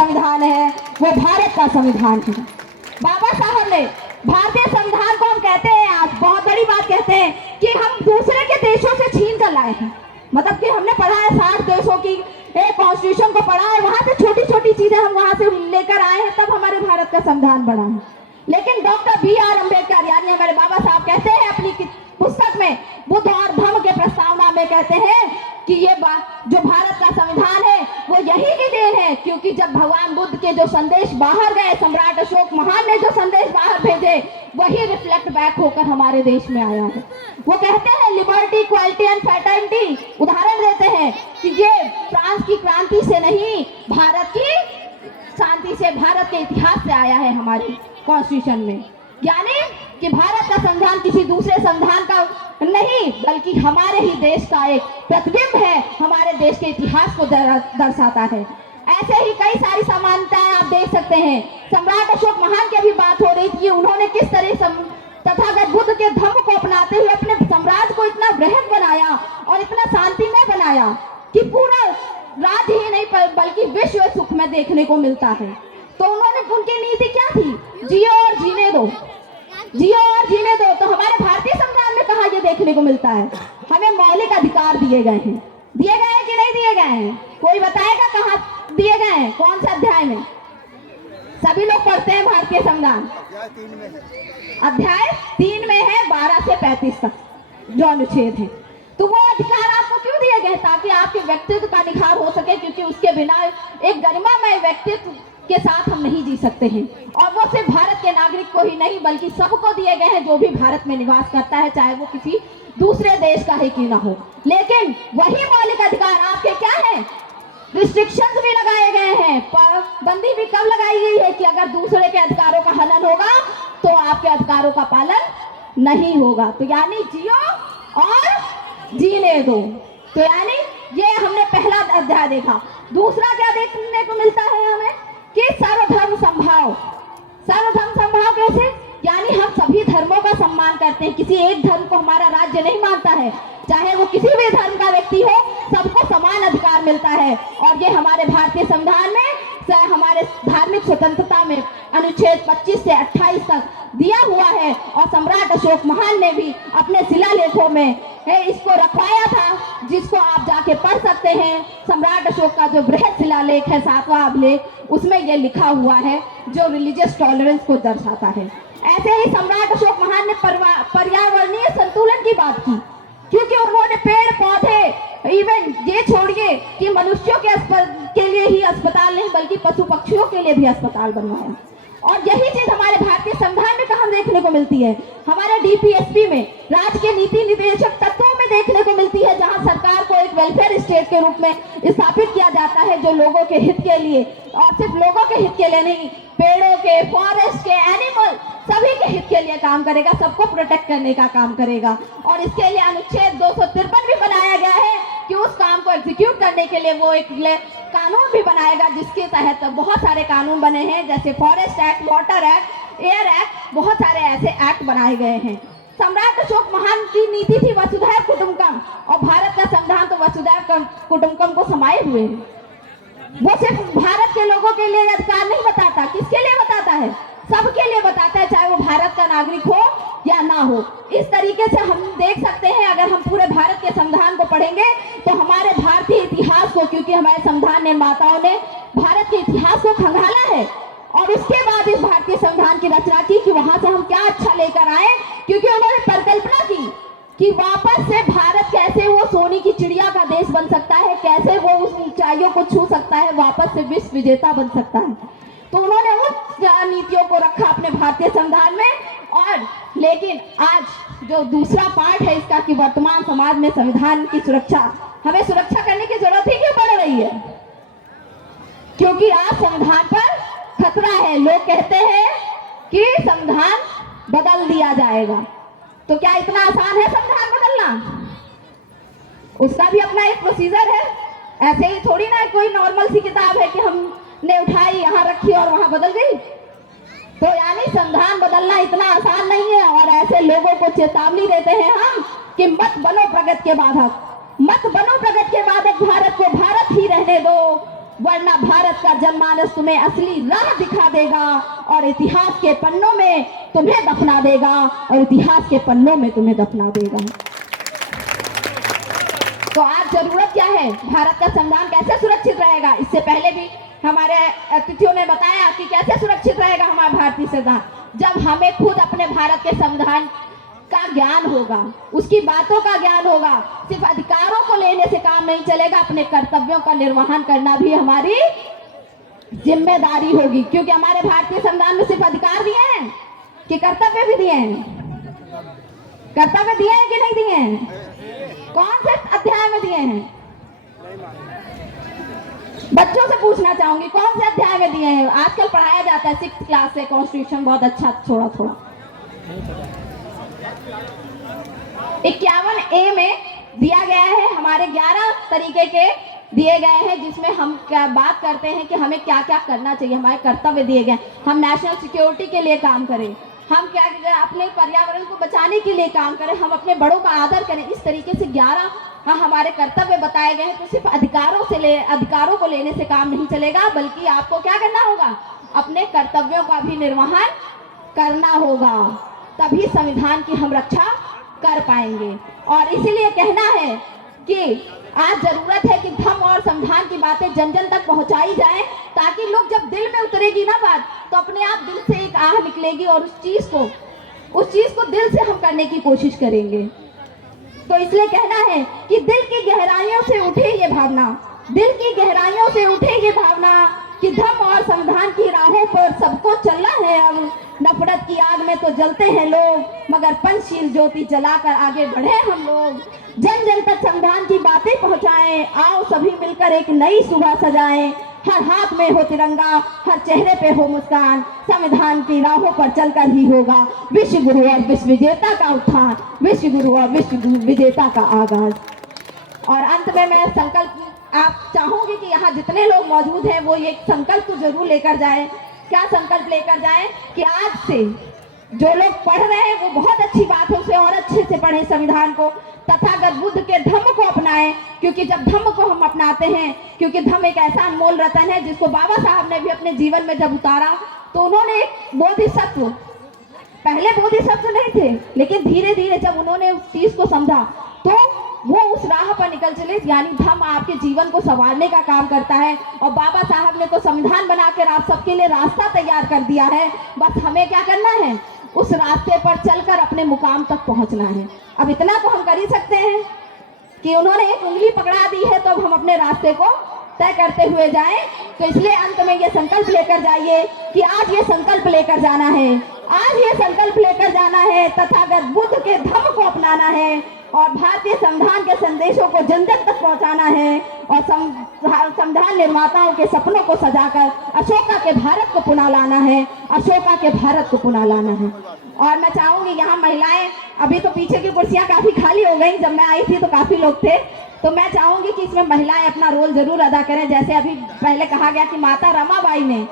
संविधान है वो भारत का संविधान है। बाबा साहब ने भारतीय संविधान को हम कहते हैं, आज बहुत बड़ी बात कहते हैं कि हम दूसरे के देशों से छीन कर लाए हैं। मतलब कि हमने पढ़ा है 60 देशों की एक कॉन्स्टिट्यूशन को पढ़ा है, वहां से छोटी छोटी चीजें हम वहां से लेकर आए हैं, तब हमारे भारत का संविधान बना है। लेकिन डॉक्टर B.R. अम्बेडकर यानी हमारे बाबा साहब कहते हैं अपनी पुस्तक में बुद्ध और धम्म के प्रस्तावना में कहते हैं कि ये जो भारत का संविधान है वो यही की देन है, क्योंकि जब भगवान बुद्ध के जो संदेश बाहर गए, सम्राट अशोक महान ने जो संदेश बाहर भेजे, वही रिफ्लेक्ट बैक होकर हमारे देश में आया है। वो कहते हैं लिबर्टी, इक्वालिटी एंड फ्रेटर्निटी, उदाहरण देते हैं कि ये फ्रांस की क्रांति से नहीं, भारत की शांति से, भारत के इतिहास से आया है हमारे कॉन्स्टिट्यूशन में। यानी कि भारत का संविधान किसी दूसरे संविधान का नहीं, बल्कि हमारे ही देश का एक प्रतिबिंब है, हमारे देश के इतिहास को दर्शाता है। ऐसे ही कई सारी समानताएं आप देख सकते हैं। सम्राट अशोक महान की भी बात हो रही थी, उन्होंने किस तरह तथागत बुद्ध के धम्म को अपनाते हुए अपने साम्राज्य को इतना बृहद बनाया और इतना शांतिमय बनाया कि पूरा राज्य ही नहीं बल्कि विश्व सुख में देखने को मिलता है। तो उन्होंने, उनकी नीति क्या थी? जियो और जीने दो, जियो और जीने दो। तो हमारे भारतीय संविधान में कहा यह देखने को मिलता है? हमें मौलिक अधिकार दिए गए हैं। दिए गए हैं कि नहीं दिए गए हैं? कोई बताएगा कहाँ दिए गए हैं? कौन सा अध्याय में? सभी लोग पढ़ते हैं भारतीय संविधान, अध्याय 3 में है 12 से 35 तक जो अनुच्छेद है। तो वो अधिकार आपको क्यों दिए गए? ताकि आपके व्यक्तित्व का निखार हो सके, क्योंकि उसके बिना एक गरिमामय व्यक्तित्व के साथ हम नहीं जी सकते हैं। और वो सिर्फ भारत के नागरिक को ही नहीं बल्कि सबको दिए गए हैं जो भी भारत में निवास करता है, चाहे वो किसी दूसरे देश का ही क्यों ना हो। लेकिन वही मौलिक अधिकार आपके क्या है? रिस्ट्रिक्शंस भी लगाए गए हैं, पाबंदी भी कब लगाई गई है कि अगर दूसरे के अधिकारों का हनन होगा तो आपके अधिकारों का पालन नहीं होगा। तो यानी जियो और जीने दो। तो यानी ये हमने पहला अध्याय देखा। दूसरा क्या देखने को मिलता है हमें कि सर्वधर्म समभाव। सर्वधर्म समभाव कैसे? यानी हम सभी धर्मों का सम्मान करते हैं, किसी एक धर्म को हमारा राज्य नहीं मानता है, चाहे वो किसी भी धर्म का व्यक्ति हो, सबको समान अधिकार मिलता है। और ये हमारे भारतीय संविधान में, हमारे धार्मिक स्वतंत्रता में अनुच्छेद 25 से 28 तक दिया हुआ है। और सम्राट अशोक महान ने भी अपने शिलालेखों में इसको रखवाया था, जिसको आप जाके पढ़ सकते हैं। सम्राट अशोक का जो बृहद शिलालेख है 7वां अभिलेख, उसमें यह लिखा हुआ है जो रिलीजियस टॉलरेंस को दर्शाता है। ऐसे ही सम्राट अशोक महान ने पर्यावरणीय संतुलन की बात की, क्योंकि उन्होंने पेड़ पौधे, इवन ये छोड़िए कि मनुष्यों के लिए ही अस्पताल नहीं बल्कि पशु पक्षियों के लिए भी अस्पताल बनवाया। और यही चीज हमारे भारतीय संविधान में कहाँ देखने को मिलती है? हमारे DPSP में, राज्य के नीति निर्देशक तत्वों में देखने को मिलती है, जहां सरकार को एक वेलफेयर स्टेट के रूप में स्थापित किया जाता है जो लोगों के हित के लिए, और सिर्फ लोगों के हित के लिए नहीं, पेड़ों के, फॉरेस्ट के, एनिमल सभी के हित के लिए काम करेगा, सबको प्रोटेक्ट करने का काम करेगा। और इसके लिए अनुच्छेद 253 भी बनाया गया है कि उस काम को एग्जीक्यूट करने के लिए वो एक कानून भी बनाएगा, जिसके तहत बहुत सारे कानून बने हैं, जैसे forest act, water act, air act, बहुत सारे ऐसे एक्ट बनाए गए हैं। सम्राट अशोक महान की नीति थी वसुधैव कुटुंबकम, और भारत का संविधान तो वसुधैव कुटुंबकम को समाये हुए है। वो सिर्फ भारत के लोगों के लिए अधिकार नहीं बताता, किसके लिए बताता है? सबके लिए बताता है, चाहे वो भारत का नागरिक हो या ना हो। इस तरीके से हम देख सकते हैं, अगर हम पूरे भारत के संविधान को पढ़ेंगे तो हमारे भारतीय इतिहास को, क्योंकि हमारे संविधान निर्माताओं ने भारत के इतिहास को खंगाला है और उसके बाद इस भारतीय संविधान की रचना की कि वहां से हम क्या अच्छा लेकर आए, क्योंकि उन्होंने परिकल्पना की कि वापस से भारत कैसे वो सोने की चिड़िया का देश बन सकता है, कैसे वो उस ऊंचाइयों को छू सकता है, वापस से विश्व विजेता बन सकता है। तो उन्होंने उन नीतियों को रखा अपने भारतीय संविधान में। और लेकिन आज जो दूसरा पार्ट है इसका कि वर्तमान समाज में संविधान की सुरक्षा, हमें सुरक्षा करने की जरूरत ही क्यों पड़ रही है? क्योंकि आज संविधान पर खतरा है। लोग कहते हैं कि संविधान बदल दिया जाएगा। तो क्या इतना आसान है संविधान बदलना? उसका भी अपना एक प्रोसीजर है। ऐसे ही थोड़ी ना कोई नॉर्मल सी किताब है कि हमने उठाई, यहाँ रखी और वहां बदल गई। तो यानी संविधान बदलना इतना आसान नहीं है। और ऐसे लोगों को चेतावनी देते हैं हम कि मत बनो प्रगति के बाधक, मत बनो प्रगति के बाधक, भारत को भारत ही रहने दो। वरना भारत का जनमानस तुम्हें असली राह दिखा देगा और इतिहास के पन्नों में तुम्हें दफना देगा, और इतिहास के पन्नों में तुम्हें दफना देगा। तो आज जरूरत क्या है, भारत का संविधान कैसे सुरक्षित रहेगा? इससे पहले भी हमारे अतिथियों ने बताया कि कैसे सुरक्षित रहेगा हमारा भारतीय संविधान, जब हमें खुद अपने भारत के संविधान का ज्ञान होगा, उसकी बातों का ज्ञान होगा। सिर्फ अधिकारों को लेने से काम नहीं चलेगा, अपने कर्तव्यों का निर्वहन करना भी हमारी जिम्मेदारी होगी, क्योंकि हमारे भारतीय संविधान में सिर्फ अधिकार दिए हैं कि कर्तव्य भी दिए हैं? कर्तव्य दिए हैं कि नहीं दिए हैं? कौन से अध्याय में दिए हैं? बच्चों से पूछना चाहूंगी कौन से अध्याय में दिए हैं? आजकल पढ़ाया जाता है 6th क्लास से कॉन्स्टिट्यूशन, बहुत अच्छा, थोड़ा थोड़ा 51A में दिया गया है। हमारे 11 तरीके के दिए गए हैं, जिसमें हम क्या बात करते हैं कि हमें क्या क्या करना चाहिए, हमारे कर्तव्य दिए गए। हम नेशनल सिक्योरिटी के लिए काम करें, हम क्या अपने पर्यावरण को बचाने के लिए काम करें, हम अपने बड़ों का आदर करें। इस तरीके से 11 हमारे कर्तव्य बताए गए हैं। तो सिर्फ अधिकारों को लेने से काम नहीं चलेगा, बल्कि आपको क्या करना होगा, अपने कर्तव्यों का भी निर्वहन करना होगा, तभी संविधान की हम रक्षा कर पाएंगे। और इसीलिए कहना है कि आज जरूरत है कि धम्म और संविधान की बातें जन जन तक पहुंचाई जाए, ताकि लोग जब दिल में उतरेगी ना बात, तो अपने आप दिल से एक आह निकलेगी और उस चीज को दिल से हम करने की कोशिश करेंगे। तो इसलिए कहना है कि दिल की गहराइयों से उठे ये भावना, दिल की गहराइयों से उठे ये भावना कि धम्म और संविधान की राहों पर सबको चलना है। अब नफरत की आग में तो जलते हैं लोग, मगर पंचशील ज्योति जलाकर आगे बढ़े हम लोग। जन जन तक संविधान की बातें पहुंचाएं, आओ सभी मिलकर एक नई सुबह सजाएं। हर हाथ में हो तिरंगा, हर चेहरे पे हो मुस्कान, संविधान की राहों पर चलकर ही होगा विश्व गुरु और विश्व विजेता का उत्थान, विश्व गुरु और विश्व विजेता का आगाज। और अंत में मैं संकल्प आप चाहूंगी कि यहाँ जितने लोग मौजूद हैं वो ये संकल्प तो जरूर लेकर जाएं। क्या संकल्प लेकर जाएं कि आज से जो लोग पढ़ रहे हैं वो बहुत अच्छी बात है, उसे और अच्छे से पढ़ें संविधान को, तथागत बुद्ध के धम्म को अपनाएं। क्योंकि जब धम्म को हम अपनाते हैं, क्योंकि धम्म एक ऐसा अनमोल रतन है जिसको बाबा साहब ने भी अपने जीवन में जब उतारा, तो उन्होंने एक बोधिसत्व, पहले बोधिसत्व नहीं थे, लेकिन धीरे धीरे जब उन्होंने उस चीज को समझा तो वो उस राह पर निकल चले। यानी धम्म आपके जीवन को संवारने का काम करता है, और बाबा साहब ने तो संविधान बनाकर आप सबके लिए रास्ता तैयार कर दिया है। बस हमें क्या करना है, उस रास्ते पर चलकर अपने मुकाम तक पहुंचना है। अब इतना तो हम कर ही सकते हैं कि उन्होंने एक उंगली पकड़ा दी है, तो अब हम अपने रास्ते को तय करते हुए जाएं। तो इसलिए अंत में ये संकल्प लेकर जाइए कि आज ये संकल्प लेकर जाना है, आज ये संकल्प लेकर जाना है, तथागत बुद्ध के धम्म को अपनाना है और भारतीय संविधान के संदेशों को जन जन तक पहुंचाना है, और संविधान निर्माताओं के सपनों को सजाकर अशोका के भारत को पुनः लाना है, अशोका के भारत को पुनः लाना है। और मैं चाहूंगी यहाँ महिलाएं, अभी तो पीछे की कुर्सियां काफी खाली हो गई, जब मैं आई थी तो काफी लोग थे, तो मैं चाहूंगी कि इसमें महिलाएं अपना रोल जरूर अदा करें। जैसे अभी पहले कहा गया कि माता रमाबाई ने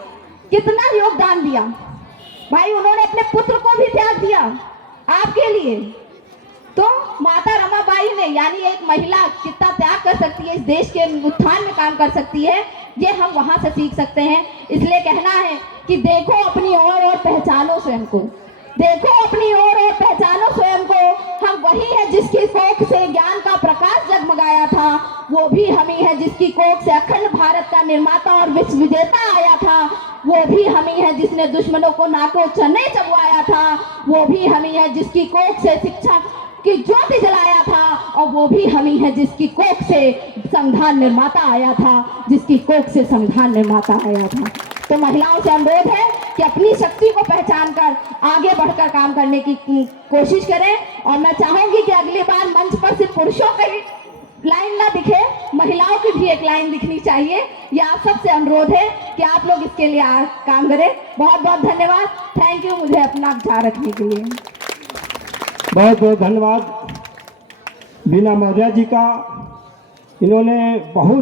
कितना योगदान दिया, भाई उन्होंने अपने पुत्र को भी त्याग दिया आपके लिए। तो माता रमाबाई ने, यानी एक महिला कितना त्याग कर सकती है, इस देश के उत्थान में काम कर सकती है, ये हम वहां से सीख सकते हैं। इसलिए कहना है कि देखो अपनी ओर और पहचानो स्वयं को, देखो अपनी ओर और पहचानो स्वयं को। हम वही है जिसकी कोख से ज्ञान का प्रकाश जगमगाया था, वो भी हम ही है जिसकी कोख से अखंड भारत का निर्माता और विश्व विजेता आया था, वो भी हम ही है जिसने दुश्मनों को नाको चने चबवाया था, वो भी हम ही है जिसकी कोख से शिक्षा की ज्योति जलाया था, और वो भी हम ही है जिसकी कोख से संविधान निर्माता आया था, जिसकी कोख से संविधान निर्माता आया था। तो महिलाओं से अनुरोध है कि अपनी शक्ति को पहचान कर आगे बढ़कर काम करने की कोशिश करें। और मैं चाहूंगी कि अगली बार मंच पर सिर्फ पुरुषों की लाइन ना दिखे, महिलाओं की भी एक लाइन दिखनी चाहिए। ये आप सबसे अनुरोध है कि आप लोग इसके लिए काम करें। बहुत बहुत धन्यवाद, थैंक यू मुझे अपना ख्याल रखने के लिए। बहुत बहुत धन्यवाद बीना मौर्य जी का, इन्होंने बहुत